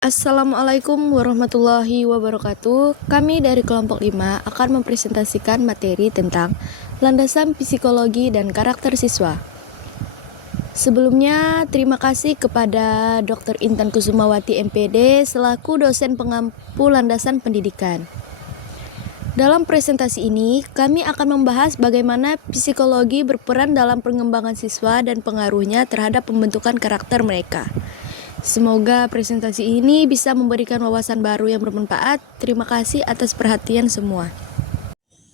Assalamualaikum warahmatullahi wabarakatuh. Kami dari kelompok 5 akan mempresentasikan materi tentang landasan psikologi dan karakter siswa. Sebelumnya, terima kasih kepada Dr. Intan Kusumawati MPD selaku dosen pengampu landasan pendidikan. Dalam presentasi ini, kami akan membahas bagaimana psikologi berperan dalam pengembangan siswa dan pengaruhnya terhadap pembentukan karakter mereka. Semoga presentasi ini bisa memberikan wawasan baru yang bermanfaat. Terima kasih atas perhatian semua.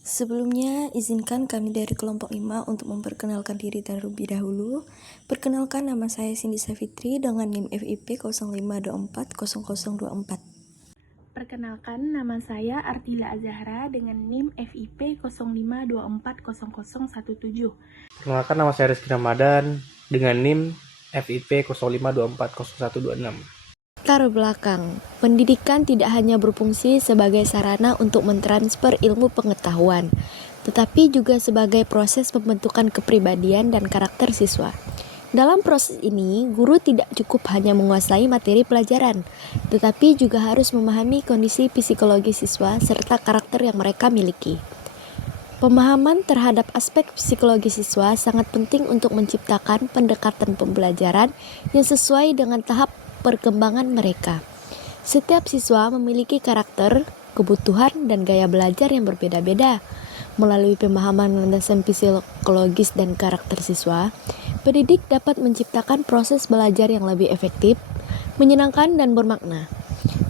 Sebelumnya, izinkan kami dari kelompok 5 untuk memperkenalkan diri terlebih dahulu. Perkenalkan, nama saya Cindy Safitri dengan NIM FIP 05240024. Perkenalkan, nama saya Artila Azahra dengan NIM FIP 05240017. Perkenalkan, nama saya Rizky Ramadan dengan NIM FIP 05240126. Latar belakang, pendidikan tidak hanya berfungsi sebagai sarana untuk mentransfer ilmu pengetahuan, tetapi juga sebagai proses pembentukan kepribadian dan karakter siswa. Dalam proses ini, guru tidak cukup hanya menguasai materi pelajaran, tetapi juga harus memahami kondisi psikologi siswa serta karakter yang mereka miliki. Pemahaman terhadap aspek psikologi siswa sangat penting untuk menciptakan pendekatan pembelajaran yang sesuai dengan tahap perkembangan mereka. Setiap siswa memiliki karakter, kebutuhan, dan gaya belajar yang berbeda-beda. Melalui pemahaman landasan psikologis dan karakter siswa, pendidik dapat menciptakan proses belajar yang lebih efektif, menyenangkan, dan bermakna.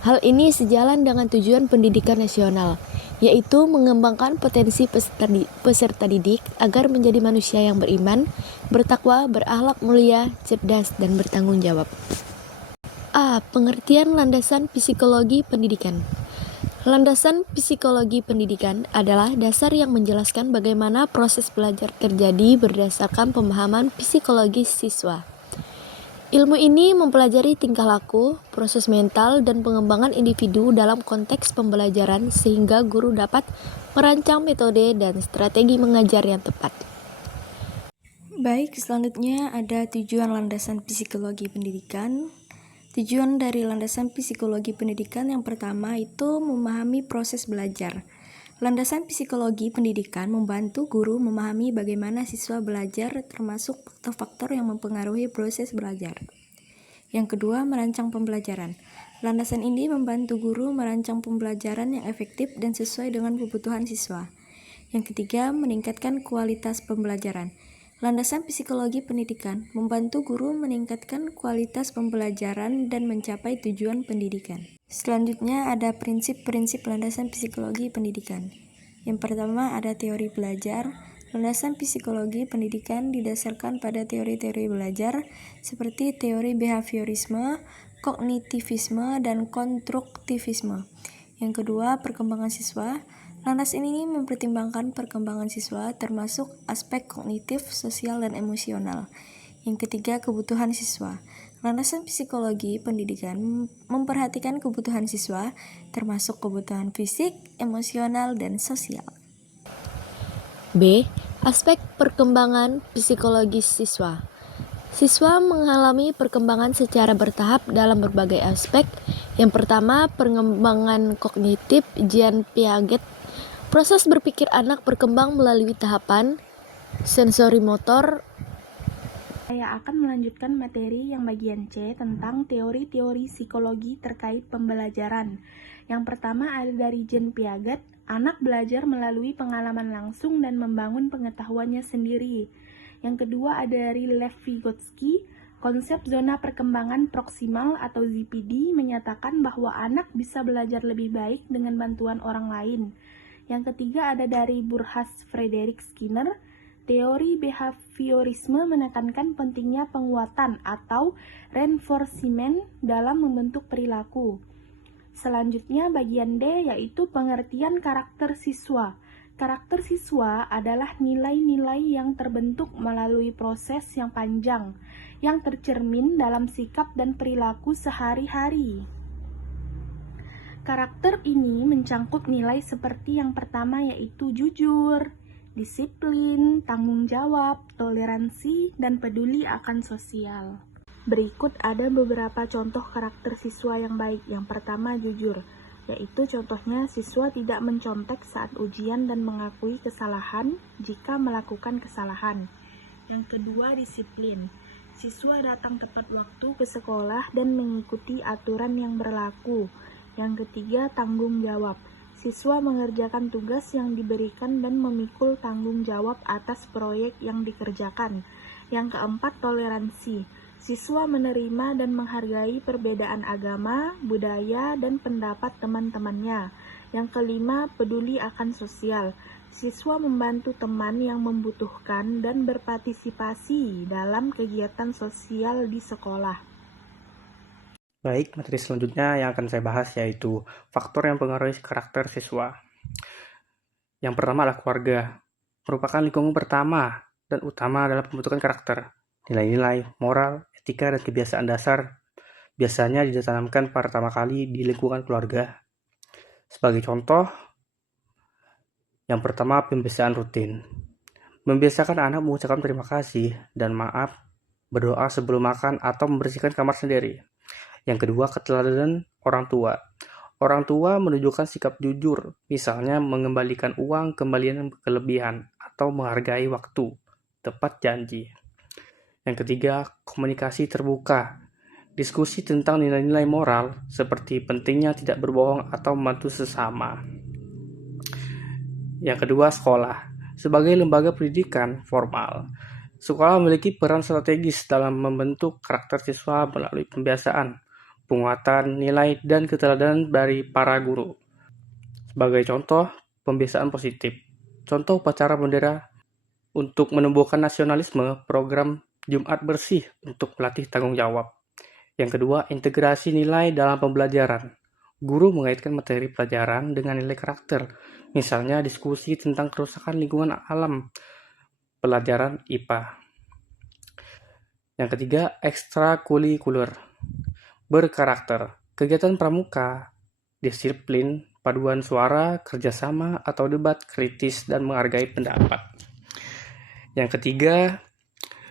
Hal ini sejalan dengan tujuan pendidikan nasional, yaitu mengembangkan potensi peserta didik agar menjadi manusia yang beriman, bertakwa, berakhlak mulia, cerdas, dan bertanggung jawab. A. Pengertian landasan psikologi pendidikan. Landasan psikologi pendidikan adalah dasar yang menjelaskan bagaimana proses belajar terjadi berdasarkan pemahaman psikologis siswa. Ilmu ini mempelajari tingkah laku, proses mental, dan pengembangan individu dalam konteks pembelajaran sehingga guru dapat merancang metode dan strategi mengajar yang tepat. Baik, selanjutnya ada tujuan landasan psikologi pendidikan. Tujuan dari landasan psikologi pendidikan yang pertama itu memahami proses belajar. Landasan psikologi pendidikan membantu guru memahami bagaimana siswa belajar termasuk faktor-faktor yang mempengaruhi proses belajar. Yang kedua, merancang pembelajaran. Landasan ini membantu guru merancang pembelajaran yang efektif dan sesuai dengan kebutuhan siswa. Yang ketiga, meningkatkan kualitas pembelajaran. Landasan psikologi pendidikan membantu guru meningkatkan kualitas pembelajaran dan mencapai tujuan pendidikan. Selanjutnya ada prinsip-prinsip landasan psikologi pendidikan. Yang pertama ada teori belajar. Landasan psikologi pendidikan didasarkan pada teori-teori belajar seperti teori behaviorisme, kognitivisme, dan konstruktivisme. Yang kedua, perkembangan siswa. Landasan ini mempertimbangkan perkembangan siswa termasuk aspek kognitif, sosial, dan emosional. Yang ketiga, kebutuhan siswa. Landasan psikologi pendidikan memperhatikan kebutuhan siswa termasuk kebutuhan fisik, emosional, dan sosial. B. Aspek perkembangan psikologis siswa. Siswa mengalami perkembangan secara bertahap dalam berbagai aspek. Yang pertama, pengembangan kognitif Jean Piaget. Proses berpikir anak berkembang melalui tahapan sensori motor. Saya akan melanjutkan materi yang bagian C tentang teori-teori psikologi terkait pembelajaran. Yang pertama ada dari Jean Piaget, anak belajar melalui pengalaman langsung dan membangun pengetahuannya sendiri. Yang kedua ada dari Lev Vygotsky, konsep zona perkembangan proksimal atau ZPD menyatakan bahwa anak bisa belajar lebih baik dengan bantuan orang lain. Yang ketiga ada dari Burhas Frederick Skinner, teori behaviorisme menekankan pentingnya penguatan atau reinforcement dalam membentuk perilaku. Selanjutnya bagian D yaitu pengertian karakter siswa. Karakter siswa adalah nilai-nilai yang terbentuk melalui proses yang panjang, yang tercermin dalam sikap dan perilaku sehari-hari. Karakter ini mencangkup nilai seperti yang pertama yaitu jujur, disiplin, tanggung jawab, toleransi, dan peduli akan sosial. Berikut ada beberapa contoh karakter siswa yang baik. Yang pertama, jujur, yaitu contohnya siswa tidak mencontek saat ujian dan mengakui kesalahan jika melakukan kesalahan. Yang kedua, disiplin. Siswa datang tepat waktu ke sekolah dan mengikuti aturan yang berlaku. Yang ketiga, tanggung jawab. Siswa mengerjakan tugas yang diberikan dan memikul tanggung jawab atas proyek yang dikerjakan. Yang keempat, toleransi. Siswa menerima dan menghargai perbedaan agama, budaya, dan pendapat teman-temannya. Yang kelima, peduli akan sosial. Siswa membantu teman yang membutuhkan dan berpartisipasi dalam kegiatan sosial di sekolah. Baik, materi selanjutnya yang akan saya bahas yaitu faktor yang mempengaruhi karakter siswa. Yang pertama adalah keluarga, merupakan lingkungan pertama dan utama dalam pembentukan karakter. Nilai-nilai, moral, etika, dan kebiasaan dasar biasanya ditanamkan pertama kali di lingkungan keluarga. Sebagai contoh, yang pertama, pembiasaan rutin. Membiasakan anak mengucapkan terima kasih dan maaf, berdoa sebelum makan, atau membersihkan kamar sendiri. Yang kedua, keteladanan orang tua. Orang tua menunjukkan sikap jujur, misalnya mengembalikan uang kembalian kelebihan, atau menghargai waktu, tepat janji. Yang ketiga, komunikasi terbuka. Diskusi tentang nilai-nilai moral, seperti pentingnya tidak berbohong atau membantu sesama. Yang kedua, sekolah. Sebagai lembaga pendidikan formal, sekolah memiliki peran strategis dalam membentuk karakter siswa melalui pembiasaan, penguatan nilai, dan keteladanan dari para guru. Sebagai contoh, pembiasaan positif. Contoh upacara bendera untuk menumbuhkan nasionalisme, program Jumat Bersih untuk melatih tanggung jawab. Yang kedua, integrasi nilai dalam pembelajaran. Guru mengaitkan materi pelajaran dengan nilai karakter, misalnya diskusi tentang kerusakan lingkungan alam, pelajaran IPA. Yang ketiga, ekstrakurikuler berkarakter. Kegiatan pramuka, disiplin, paduan suara, kerjasama, atau debat kritis dan menghargai pendapat. Yang ketiga,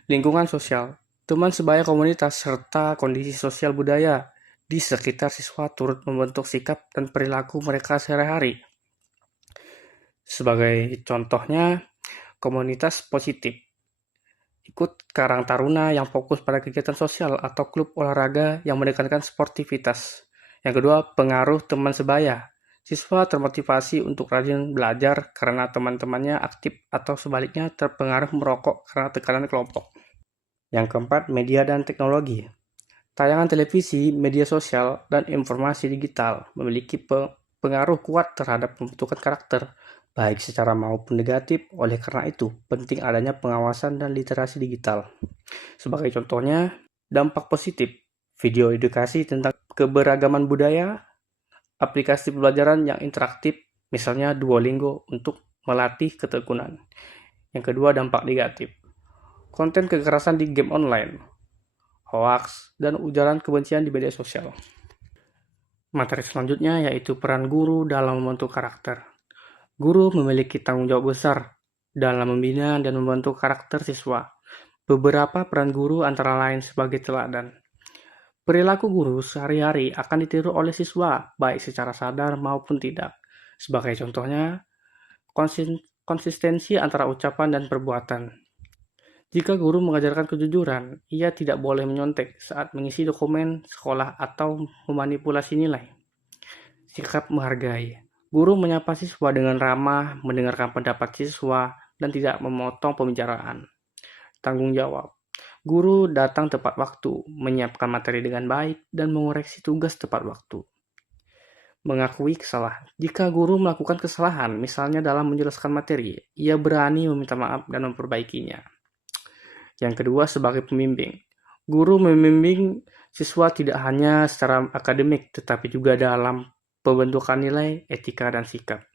lingkungan sosial. Teman sebaya komunitas serta kondisi sosial budaya di sekitar siswa turut membentuk sikap dan perilaku mereka sehari-hari. Sebagai contohnya, komunitas positif. Ikut Karang Taruna yang fokus pada kegiatan sosial atau klub olahraga yang menekankan sportivitas. Yang kedua, pengaruh teman sebaya. Siswa termotivasi untuk rajin belajar karena teman-temannya aktif atau sebaliknya terpengaruh merokok karena tekanan kelompok. Yang keempat, media dan teknologi. Tayangan televisi, media sosial, dan informasi digital memiliki pengaruh kuat terhadap pembentukan karakter, baik secara maupun negatif. Oleh karena itu, penting adanya pengawasan dan literasi digital. Sebagai contohnya, dampak positif, video edukasi tentang keberagaman budaya, aplikasi pembelajaran yang interaktif, misalnya Duolingo untuk melatih ketekunan. Yang kedua, dampak negatif, konten kekerasan di game online, hoaks, dan ujaran kebencian di media sosial. Materi selanjutnya yaitu peran guru dalam membentuk karakter. Guru memiliki tanggung jawab besar dalam membina dan membentuk karakter siswa. Beberapa peran guru antara lain sebagai teladan. Perilaku guru sehari-hari akan ditiru oleh siswa, baik secara sadar maupun tidak. Sebagai contohnya, konsistensi antara ucapan dan perbuatan. Jika guru mengajarkan kejujuran, ia tidak boleh menyontek saat mengisi dokumen sekolah atau memanipulasi nilai. Sikap menghargai. Guru menyapa siswa dengan ramah, mendengarkan pendapat siswa, dan tidak memotong pembicaraan. Tanggung jawab. Guru datang tepat waktu, menyiapkan materi dengan baik, dan mengoreksi tugas tepat waktu. Mengakui kesalahan. Jika guru melakukan kesalahan, misalnya dalam menjelaskan materi, ia berani meminta maaf dan memperbaikinya. Yang kedua, sebagai pembimbing. Guru membimbing siswa tidak hanya secara akademik, tetapi juga dalam pembentukan nilai, etika, dan sikap.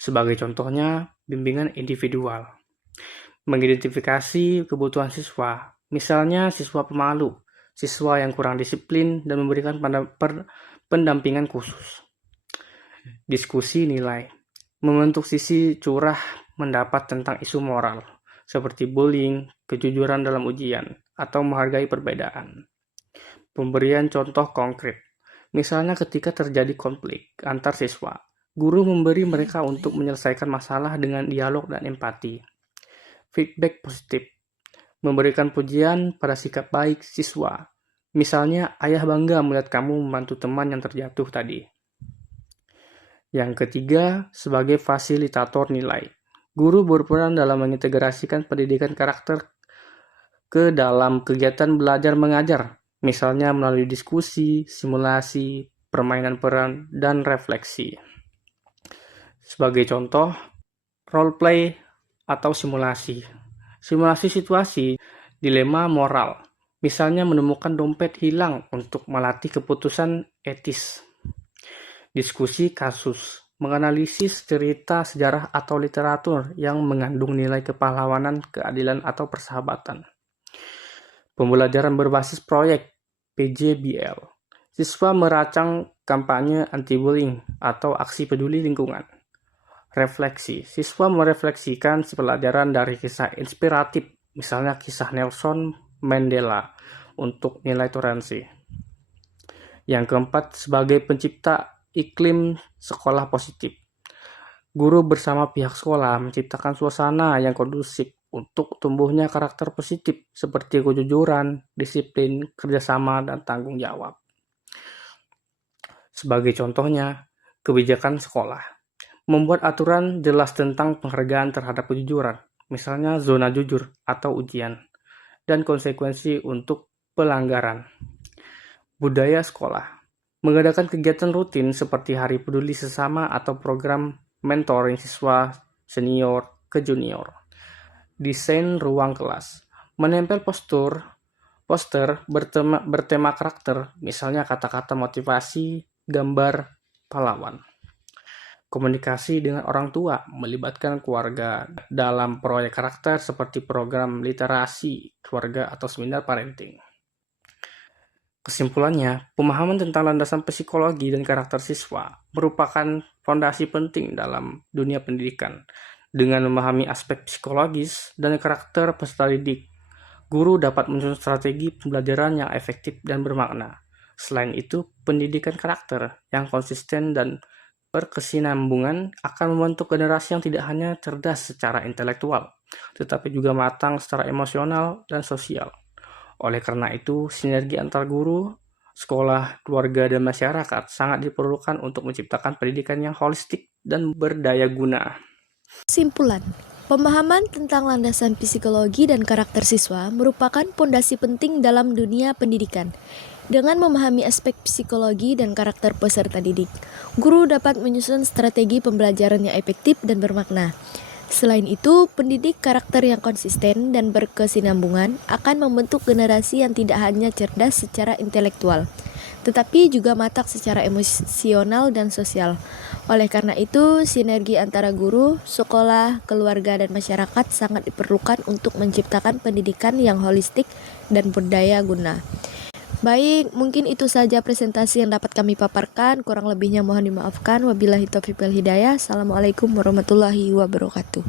Sebagai contohnya, bimbingan individual. Mengidentifikasi kebutuhan siswa. Misalnya, siswa pemalu, siswa yang kurang disiplin, dan memberikan pendampingan khusus. Diskusi nilai. Membentuk sisi curah pendapat tentang isu moral, seperti bullying, kejujuran dalam ujian, atau menghargai perbedaan. Pemberian contoh konkret. Misalnya ketika terjadi konflik antar siswa, guru memberi mereka untuk menyelesaikan masalah dengan dialog dan empati. Feedback positif. Memberikan pujian pada sikap baik siswa. Misalnya, ayah bangga melihat kamu membantu teman yang terjatuh tadi. Yang ketiga, sebagai fasilitator nilai. Guru berperan dalam mengintegrasikan pendidikan karakter ke dalam kegiatan belajar mengajar. Misalnya melalui diskusi, simulasi, permainan peran, dan refleksi. Sebagai contoh, role play atau simulasi. Simulasi situasi, dilema moral. Misalnya menemukan dompet hilang untuk melatih keputusan etis. Diskusi kasus, menganalisis cerita sejarah atau literatur yang mengandung nilai kepahlawanan, keadilan, atau persahabatan. Pembelajaran berbasis proyek PJBL. Siswa merancang kampanye anti-bullying atau aksi peduli lingkungan. Refleksi. Siswa merefleksikan pelajaran dari kisah inspiratif, misalnya kisah Nelson Mandela, untuk nilai toleransi. Yang keempat, sebagai pencipta iklim sekolah positif. Guru bersama pihak sekolah menciptakan suasana yang kondusif untuk tumbuhnya karakter positif seperti kejujuran, disiplin, kerjasama, dan tanggung jawab. Sebagai contohnya, kebijakan sekolah. Membuat aturan jelas tentang penghargaan terhadap kejujuran, misalnya zona jujur atau ujian, dan konsekuensi untuk pelanggaran. Budaya sekolah. Mengadakan kegiatan rutin seperti Hari Peduli Sesama atau program mentoring siswa senior ke junior. Desain ruang kelas. Menempel poster bertema karakter, misalnya kata-kata motivasi, gambar pahlawan. Komunikasi dengan orang tua, melibatkan keluarga dalam proyek karakter seperti program literasi keluarga atau seminar parenting. Kesimpulannya, pemahaman tentang landasan psikologi dan karakter siswa merupakan fondasi penting dalam dunia pendidikan. Dengan memahami aspek psikologis dan karakter peserta didik, guru dapat menyusun strategi pembelajaran yang efektif dan bermakna. Selain itu, pendidikan karakter yang konsisten dan berkesinambungan akan membentuk generasi yang tidak hanya cerdas secara intelektual, tetapi juga matang secara emosional dan sosial. Oleh karena itu, sinergi antar guru, sekolah, keluarga, dan masyarakat sangat diperlukan untuk menciptakan pendidikan yang holistik dan berdaya guna. Kesimpulan, pemahaman tentang landasan psikologi dan karakter siswa merupakan pondasi penting dalam dunia pendidikan. Dengan memahami aspek psikologi dan karakter peserta didik, guru dapat menyusun strategi pembelajaran yang efektif dan bermakna. Selain itu, pendidik karakter yang konsisten dan berkesinambungan akan membentuk generasi yang tidak hanya cerdas secara intelektual, tetapi juga matang secara emosional dan sosial. Oleh karena itu, sinergi antara guru, sekolah, keluarga, dan masyarakat sangat diperlukan untuk menciptakan pendidikan yang holistik dan berdaya guna. Baik, mungkin itu saja presentasi yang dapat kami paparkan. Kurang lebihnya mohon dimaafkan. Wabillahi taufiq wal hidayah. Assalamualaikum warahmatullahi wabarakatuh.